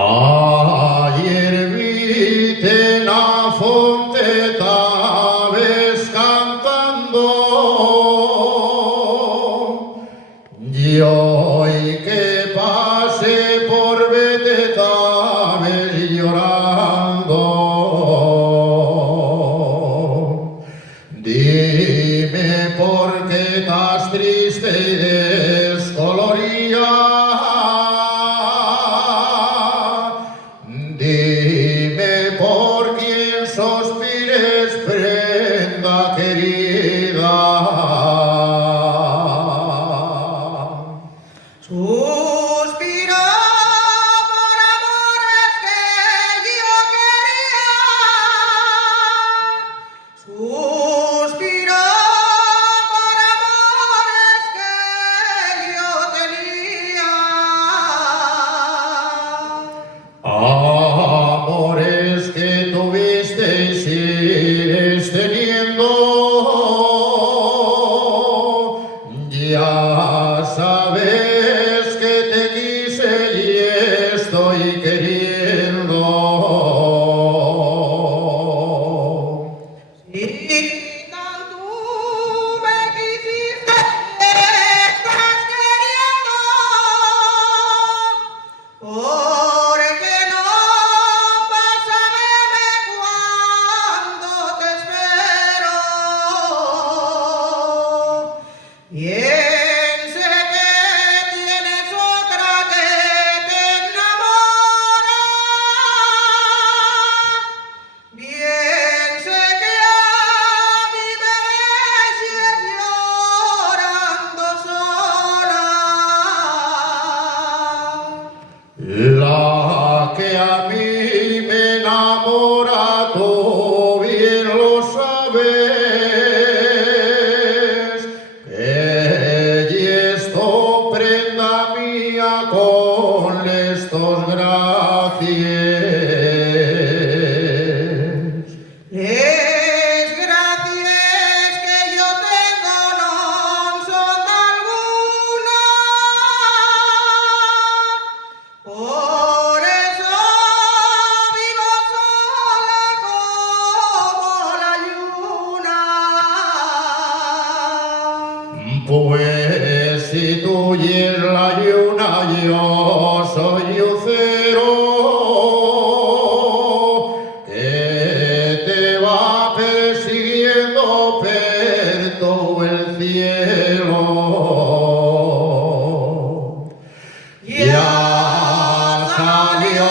Ayer vite na fonte tabes cantando, y hoy que pase por vete tabes llorando. Dime por qué estás triste y descolorida. Dime por quién sospires, prenda querida. Suspiro por amores que yo quería. Suspiro por amores que yo tenía. Amores que tuviste y sigues teniendo, ya sabes que te quise y estoy queriendo. Si tanto me quisiste, estás queriendo. Porque no vas a verme cuando te espero. Bien sé que tienes otra que te enamora. Bien sé que a mí me ves llorando sola. La que a mí me enamora, tú bien lo sabes, que y esto prenda mía con estos gracias. Les gracias que yo tengo no son alguna. Por eso vivo sola como la lluna. Pues si tú y es la lluna, yo soy lucero, que te va persiguiendo per todo el cielo. Ya salió